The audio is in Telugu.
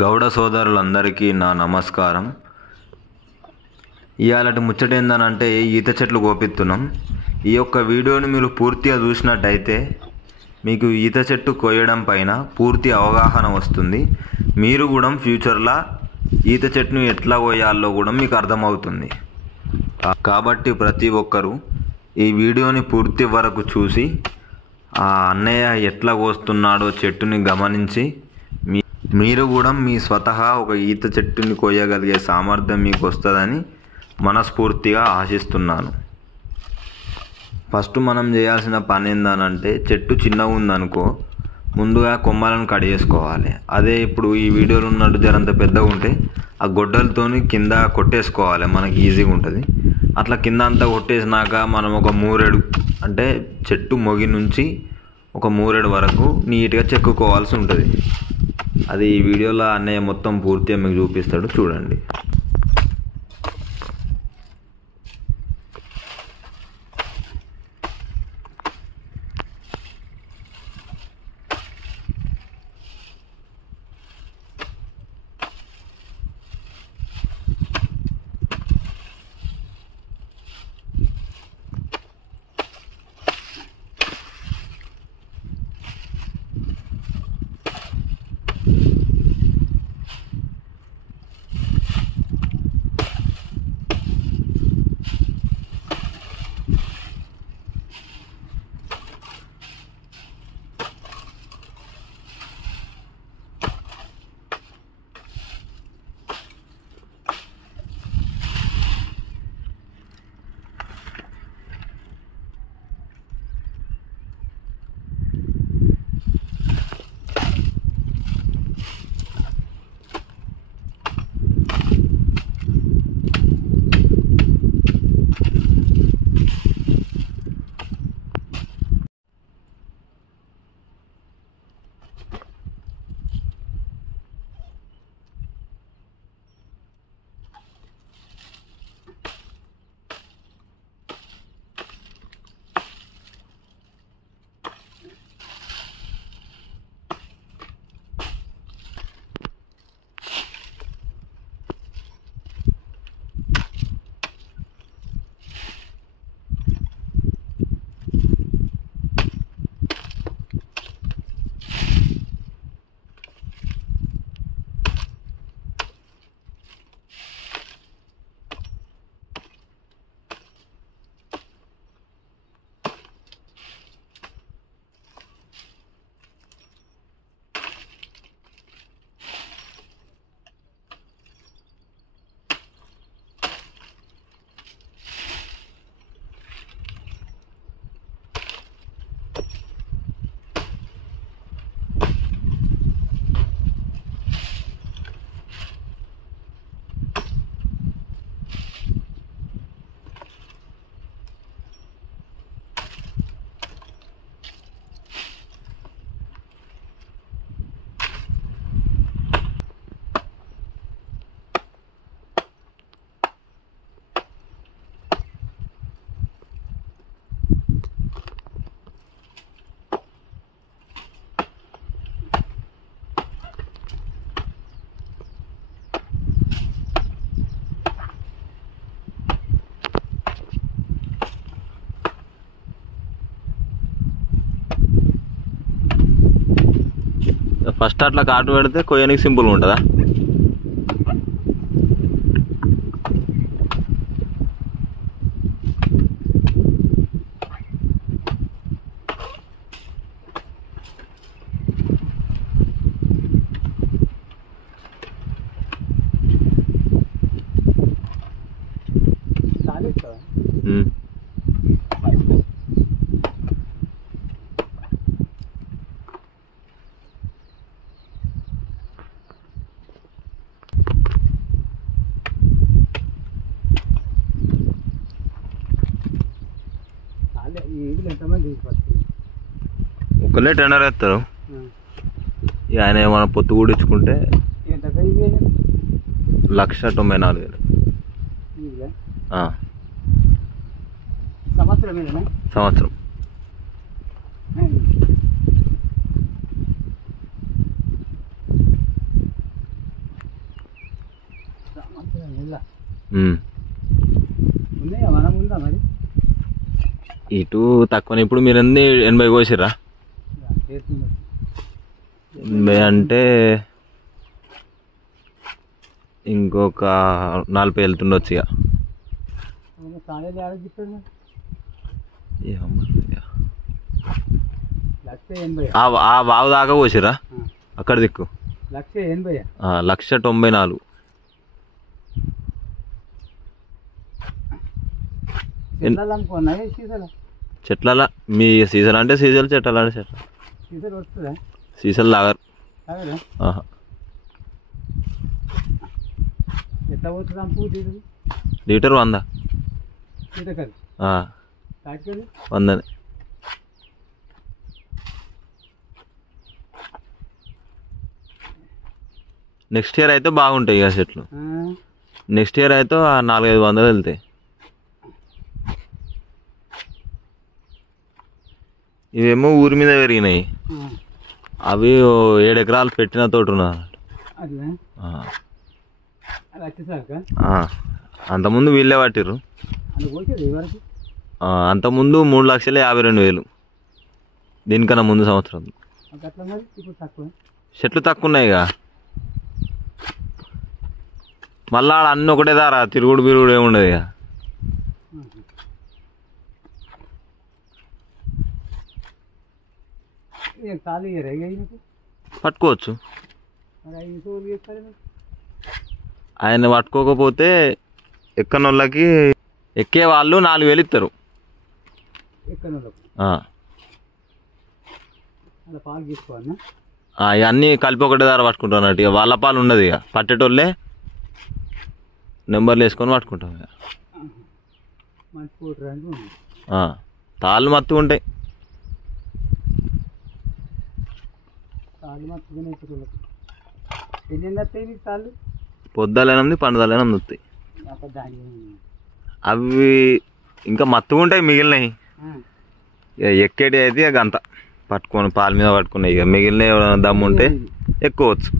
గౌడ సోదరులందరికీ నా నమస్కారం. ఇయాలటి ముచ్చట ఏందనంటే ఈత చెట్లు కోపిస్తున్నాం. ఈ యొక్క వీడియోని మీరు పూర్తిగా చూసినట్టయితే మీకు ఈత చెట్టు కోయడం పైన పూర్తి అవగాహన వస్తుంది. మీరు కూడా ఫ్యూచర్లో ఈత చెట్టును ఎట్లా కోయాలో కూడా మీకు అర్థమవుతుంది. కాబట్టి ప్రతి ఒక్కరూ ఈ వీడియోని పూర్తి వరకు చూసి ఆ అన్నయ్య ఎట్లా కోస్తున్నాడో చెట్టుని గమనించి మీరు కూడా మీ స్వతహా ఒక ఈత చెట్టుని కోయగలిగే సామర్థ్యం మీకు వస్తుందని మనస్ఫూర్తిగా ఆశిస్తున్నాను. ఫస్ట్ మనం చేయాల్సిన పని ఏందనంటే చెట్టు చిన్నగా ఉందనుకో ముందుగా కొమ్మలను కట్ చేసుకోవాలి. అదే ఇప్పుడు ఈ వీడియోలో ఉన్నట్టు జరంత పెద్దగా ఉంటే ఆ గొడ్డలతోని కింద కొట్టేసుకోవాలి, మనకి ఈజీగా ఉంటుంది. అట్లా కింద అంతా కొట్టేసినాక మనం ఒక మూరెడు అంటే చెట్టు మొగి నుంచి ఒక మూరెడు వరకు నీట్గా చెక్కుకోవాల్సి ఉంటుంది. అది ఈ వీడియోలో అన్నయ్య మొత్తం పూర్తిగా మీకు చూపిస్తాడు, చూడండి. ఫస్ట్ అట్లా కాటు పెడితే కొయ్యనికి సింపుల్గా ఉంటుందా? ఒకళ్ళే టెండర్ వేస్తారు. ఆయన ఏమైనా పొత్తు కూడించుకుంటే 1,94,000 సంవత్సరం. ఉన్నాయా మనం ఉందా మరి ఇటు తక్కువ. ఇప్పుడు మీరు 80 కోసిర్రా? 80 అంటే ఇంకొక 40 వెళ్తుండొచ్చు ఇక. ఆ వావు దాకా కోసిర్రా? అక్కడ దిక్కు 1,94,000. చెట్ల మీ సీజన్ అంటే సీజన్, చెట్ల అంటే చెట్ల. సీజన్ లాగరు. లీటర్ 100. 100. నెక్స్ట్ ఇయర్ అయితే బాగుంటాయి ఇక చెట్లు. నెక్స్ట్ ఇయర్ అయితే 400-500 వెళ్తాయి. ఇవేమో ఊరి మీద పెరిగినాయి. అవి 7 ఎకరాలు పెట్టిన తోట ఉన్నది. అంతకుముందు వీళ్ళే పట్టిర్రు. అంతకుముందు 3,52,000. దీనికన్నా ముందు సంవత్సరం చెట్లు తక్కువ ఉన్నాయి ఇక. మళ్ళా అన్నీ ఒకటే దారా, తిరుగుడు బిరుగుడు ఏముండదు ఇక. పట్టుకోవచ్చు. ఆయన పట్టుకోకపోతే ఎక్కనోళ్ళకి ఎక్కే వాళ్ళు 4,000 ఇస్తారు. ఇవన్నీ కలిపి ఒకటే ధర పట్టుకుంటున్నట్టు. ఇక వాళ్ళ పాలు ఉండదు. ఇక పట్టేటోళ్ళే నెంబర్లు వేసుకొని పట్టుకుంటాం. ఇక తాళ్ళు మత్తుగా ఉంటాయి. పొద్దుల 8, పండుదల 8 వస్తాయి. అవి ఇంకా మత్తుగా ఉంటాయి మిగిలినవి. ఇక ఎక్కేటి అయితే ఇక గంట పట్టుకొని పాల మీద పట్టుకున్నాయి. ఇక మిగిలిన దమ్ము ఉంటే ఎక్కువచ్చు.